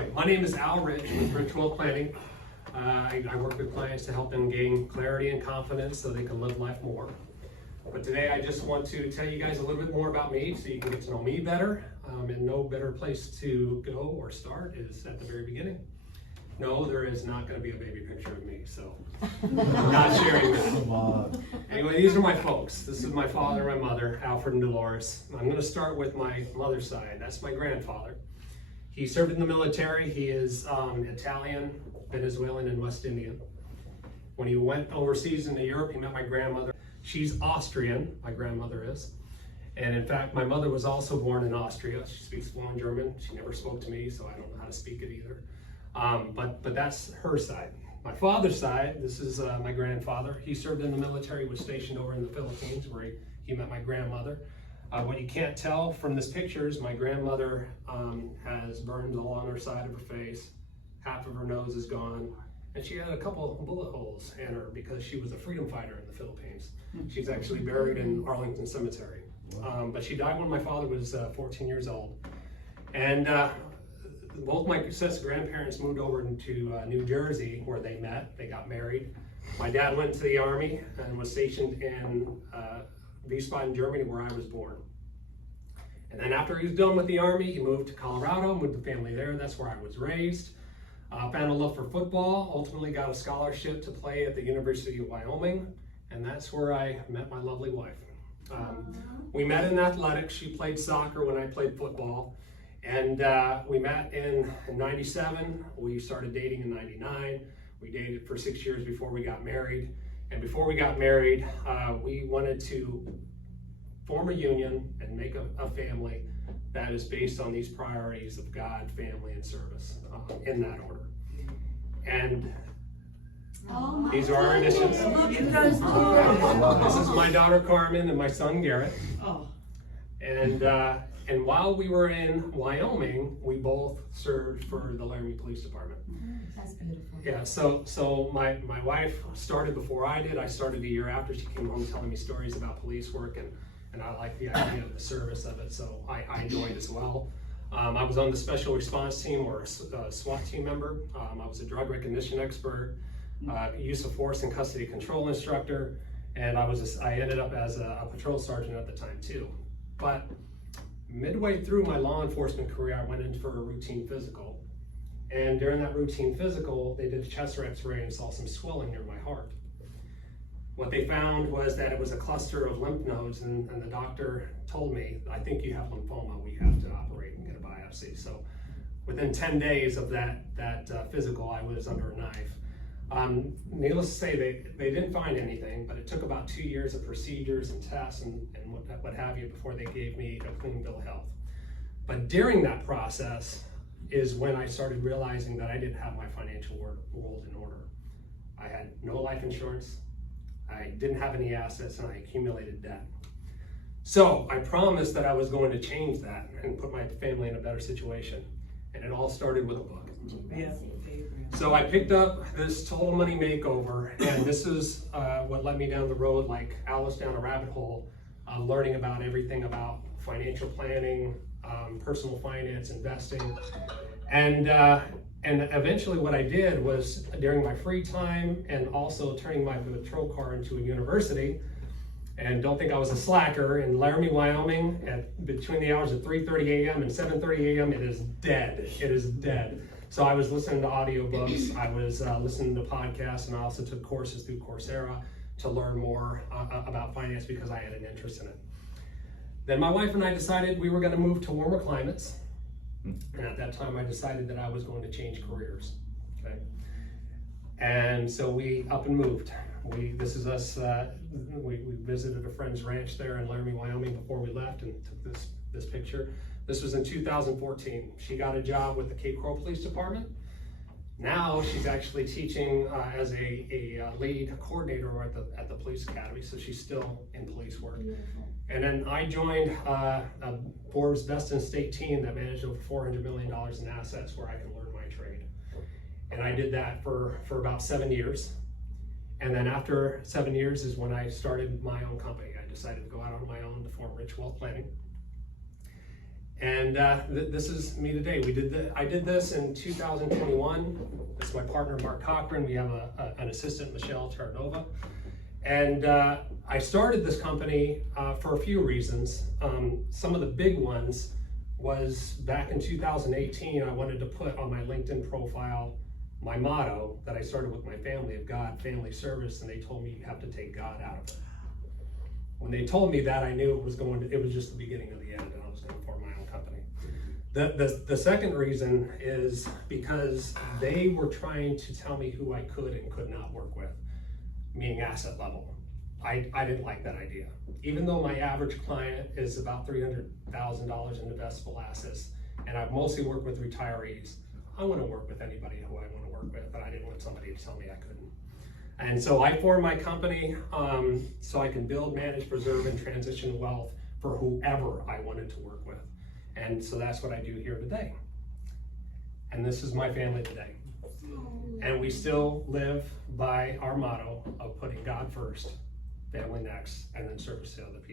anyway, my name is Al Rich with Rich Wealth Planning. I work with clients to help them gain clarity and confidence so they can live life more. But today I just want to tell you guys a little bit more about me so you can get to know me better. And no better place to go or start is at the very beginning. No, there is not going to be a baby picture of me, so I'm not sharing that. Anyway, these are my folks. This is my father and my mother, Alfred and Dolores. I'm going to start with my mother's side. That's my grandfather. He served in the military. He is Italian, Venezuelan, and West Indian. When he went overseas into Europe, he met my grandmother. She's Austrian, my grandmother is. And in fact, my mother was also born in Austria. She speaks fluent German. She never spoke to me, so I don't know how to speak it either. But that's her side. My father's side, this is my grandfather. He served in the military, was stationed over in the Philippines where he met my grandmother. What you can't tell from this picture is my grandmother has burns along her side of her face. Half of her nose is gone. And she had a couple of bullet holes in her because she was a freedom fighter in the Philippines. She's actually buried in Arlington Cemetery. But she died when my father was 14 years old. And both my sets of grandparents moved over into New Jersey where they met. They got married. My dad went to the Army and was stationed in Wiesbaden, Germany, where I was born. And then after he was done with the Army, he moved to Colorado, moved the family there. That's where I was raised. Found a love for football, ultimately got a scholarship to play at the University of Wyoming, and that's where I met my lovely wife. We met in athletics. She played soccer when I played football, and we met in 97. We started dating in 99. We dated for 6 years before we got married, and before we got married, we wanted to form a union and make a family that is based on these priorities of God, family, and service, in that order. And these are our initials. This is my daughter Carmen and my son Garrett. And while we were in Wyoming, we both served for the Laramie Police Department. That's beautiful. Yeah, so my wife started before I did. I started a year after. She came home telling me stories about police work, and I like the idea of the service of it, so I enjoyed as well. I was on the special response team, or a SWAT team member. I was a drug recognition expert, use of force and custody control instructor, and I ended up as a patrol sergeant at the time too. But midway through my law enforcement career, I went in for a routine physical. And during that routine physical, they did a chest x-ray and saw some swelling near my heart. What they found was that it was a cluster of lymph nodes, and the doctor told me, I think you have lymphoma, we have to operate and get a biopsy. So within 10 days of that physical, I was under a knife. Needless to say, they didn't find anything, but it took about 2 years of procedures and tests and what have you before they gave me a clean bill of health. But during that process is when I started realizing that I didn't have my financial world in order. I had no life insurance. I didn't have any assets, and I accumulated debt. So I promised that I was going to change that and put my family in a better situation. And it all started with a book. Yeah. So I picked up this Total Money Makeover, and this is what led me down the road like Alice down a rabbit hole, learning about everything about financial planning, personal finance, investing. And eventually what I did was, during my free time and also turning my patrol car into a university, and don't think I was a slacker, in Laramie, Wyoming, between the hours of 3:30 a.m. and 7:30 a.m., it is dead. It is dead. So I was listening to audiobooks, I was listening to podcasts, and I also took courses through Coursera to learn more about finance because I had an interest in it. Then my wife and I decided we were going to move to warmer climates. And at that time, I decided that I was going to change careers. Okay, and so we up and moved. This is us. We visited a friend's ranch there in Laramie, Wyoming before we left, and took this picture. This was in 2014. She got a job with the Cape Coral Police Department. Now she's actually teaching as a lead coordinator at the police academy, so she's still in police work. Beautiful. And then I joined Forbes' Best in State team that managed over $400 million in assets, where I could learn my trade. And I did that for about 7 years. And then after 7 years is when I started my own company. I decided to go out on my own to form Rich Wealth Planning. And this is me today. I did this in 2021. This is my partner, Mark Cochran. We have an assistant, Michelle Terranova. And I started this company for a few reasons. Some of the big ones was back in 2018, I wanted to put on my LinkedIn profile my motto that I started with my family of God, family service, and they told me you have to take God out of it. When they told me that, I knew it was just the beginning of the end, and I was going to form my own company. The second reason is because they were trying to tell me who I could and could not work with, meaning asset level. I didn't like that idea. Even though my average client is about $300,000 in investable assets, and I've mostly worked with retirees, I want to work with anybody who I want to work with, but I didn't want somebody to tell me I couldn't. And so I formed my company so I can build, manage, preserve, and transition wealth for whoever I wanted to work with. And so that's what I do here today. And this is my family today. And we still live by our motto of putting God first, family next, and then service to other people.